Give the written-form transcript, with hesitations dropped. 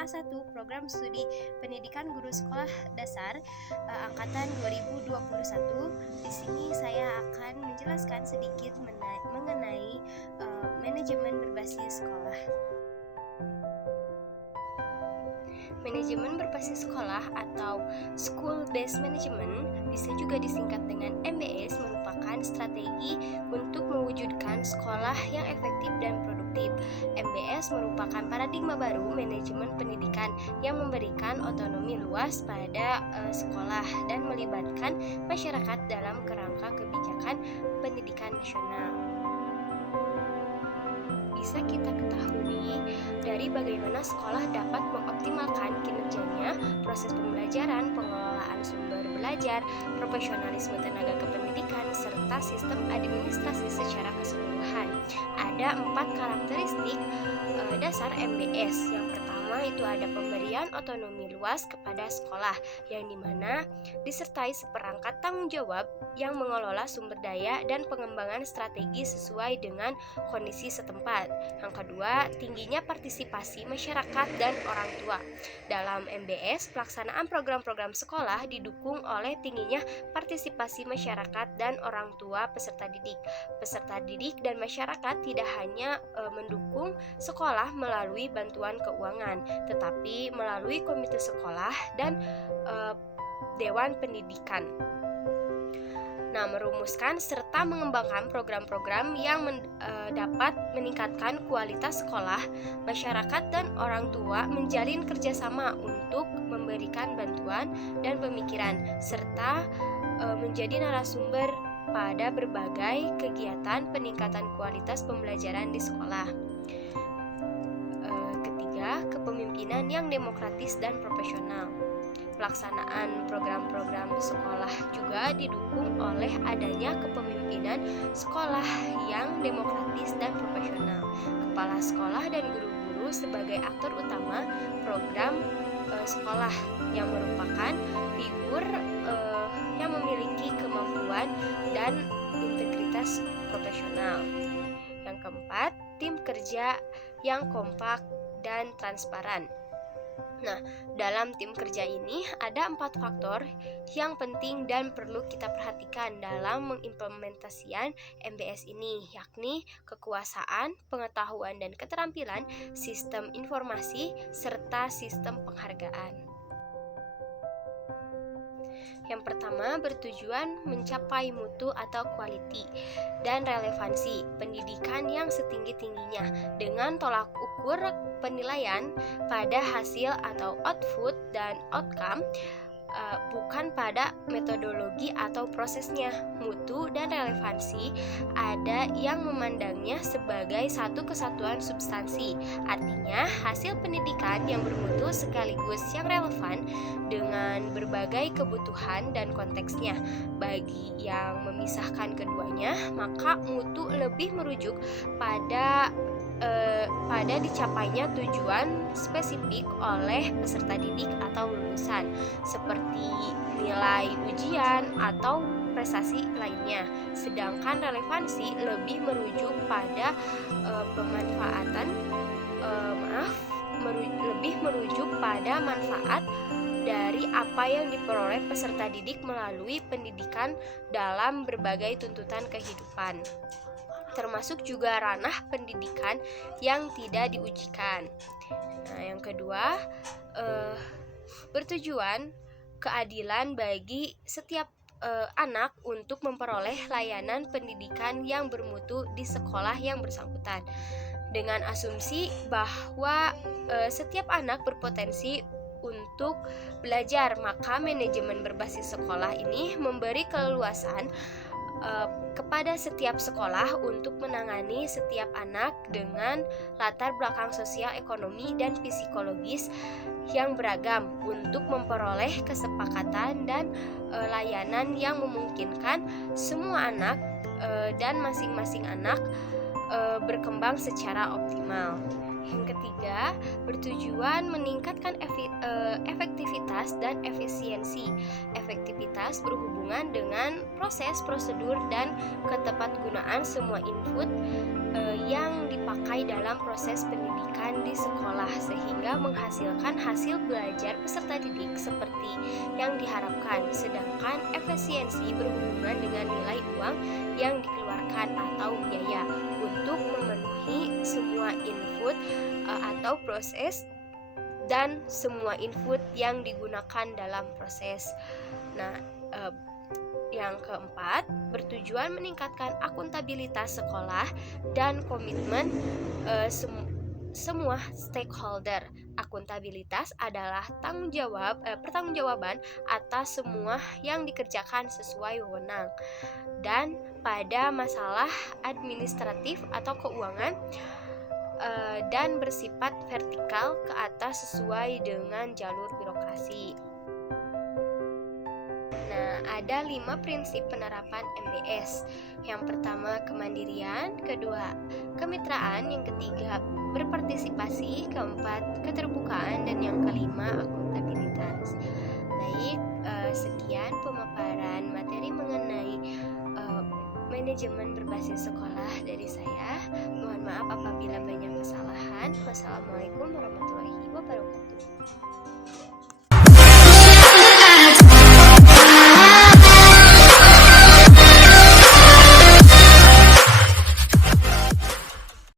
A1 Program Studi Pendidikan Guru Sekolah Dasar angkatan 2021. Di sini saya akan menjelaskan sedikit mengenai manajemen berbasis sekolah. Manajemen berbasis sekolah atau School Based Management, bisa juga disingkat dengan MBS, merupakan strategi untuk mewujudkan sekolah yang efektif dan produktif. MBS merupakan paradigma baru manajemen pendidikan yang memberikan otonomi luas pada sekolah dan melibatkan masyarakat dalam kerangka kebijakan pendidikan nasional. Bisa kita ketahui dari bagaimana sekolah dapat mengoptimalkan kinerjanya, proses pembelajaran, pengelolaan sumber belajar, profesionalisme tenaga kependidikan, serta sistem administrasi secara keseluruhan. Ada 4 karakteristik dasar MBS. Yang pertama itu ada pemberian otonomi luas kepada sekolah, yang dimana disertai seperangkat tanggung jawab yang mengelola sumber daya dan pengembangan strategi sesuai dengan kondisi setempat. Yang kedua, tingginya partisipasi masyarakat dan orang tua. Dalam MBS, pelaksanaan program-program sekolah didukung oleh tingginya partisipasi masyarakat dan orang tua peserta didik. Peserta didik dan masyarakat tidak hanya mendukung sekolah melalui bantuan keuangan, tetapi melalui komite sekolah dan dewan pendidikan. Merumuskan serta mengembangkan program-program yang dapat meningkatkan kualitas sekolah, masyarakat dan orang tua menjalin kerjasama untuk memberikan bantuan dan pemikiran, serta menjadi narasumber pada berbagai kegiatan peningkatan kualitas pembelajaran di sekolah. Ketiga, kepemimpinan yang demokratis dan profesional. Pelaksanaan program-program sekolah juga didukung oleh adanya kepemimpinan sekolah yang demokratis dan profesional. Kepala sekolah dan guru-guru sebagai aktor utama program sekolah yang merupakan figur yang memiliki kemampuan dan integritas profesional. Yang keempat, tim kerja yang kompak dan transparan. Dalam tim kerja ini ada 4 faktor yang penting dan perlu kita perhatikan dalam mengimplementasikan MBS ini, yakni kekuasaan, pengetahuan dan keterampilan, sistem informasi, serta sistem penghargaan. Yang pertama, bertujuan mencapai mutu atau quality dan relevansi pendidikan yang setinggi-tingginya dengan tolak ukur penilaian pada hasil atau output dan outcome, bukan pada metodologi atau prosesnya. Mutu dan relevansi ada yang memandangnya sebagai satu kesatuan substansi, artinya hasil pendidikan yang bermutu sekaligus yang relevan dengan berbagai kebutuhan dan konteksnya. Bagi yang memisahkan keduanya, maka mutu lebih merujuk pada dicapainya tujuan spesifik oleh peserta didik atau lulusan, seperti nilai ujian atau prestasi lainnya. Sedangkan relevansi lebih merujuk pada lebih merujuk pada manfaat dari apa yang diperoleh peserta didik melalui pendidikan dalam berbagai tuntutan kehidupan, termasuk juga ranah pendidikan yang tidak diujikan. Yang kedua, bertujuan keadilan bagi setiap anak untuk memperoleh layanan pendidikan yang bermutu di sekolah yang bersangkutan, dengan asumsi bahwa setiap anak berpotensi untuk belajar. Maka manajemen berbasis sekolah ini memberi keleluasan kepada setiap sekolah untuk menangani setiap anak dengan latar belakang sosial, ekonomi, dan psikologis yang beragam untuk memperoleh kesepakatan dan layanan yang memungkinkan semua anak dan masing-masing anak berkembang secara optimal. Yang ketiga, bertujuan meningkatkan efektivitas dan efisiensi. Efektivitas berhubungan dengan proses, prosedur, dan ketepatgunaan semua input yang dipakai dalam proses pendidikan di sekolah sehingga menghasilkan hasil belajar peserta didik seperti yang diharapkan. Sedangkan efisiensi berhubungan dengan nilai uang yang dikeluarkan atau biaya untuk memenuhi semua input atau proses dan semua input yang digunakan dalam proses. Nah, yang keempat, bertujuan meningkatkan akuntabilitas sekolah dan komitmen semua stakeholder. Akuntabilitas adalah pertanggungjawaban atas semua yang dikerjakan sesuai wewenang dan pada masalah administratif atau keuangan dan bersifat vertikal ke atas sesuai dengan jalur birokrasi. Nah, ada 5 prinsip penerapan MBS. Yang pertama, kemandirian. Kedua, kemitraan. Yang ketiga, berpartisipasi. Keempat, keterbukaan. Dan yang kelima, akuntabilitas. Baik, sekian pemaparan materi mengenai manajemen berbasis sekolah dari saya. Mohon maaf apabila banyak kesalahan. Wassalamualaikum warahmatullahi wabarakatuh.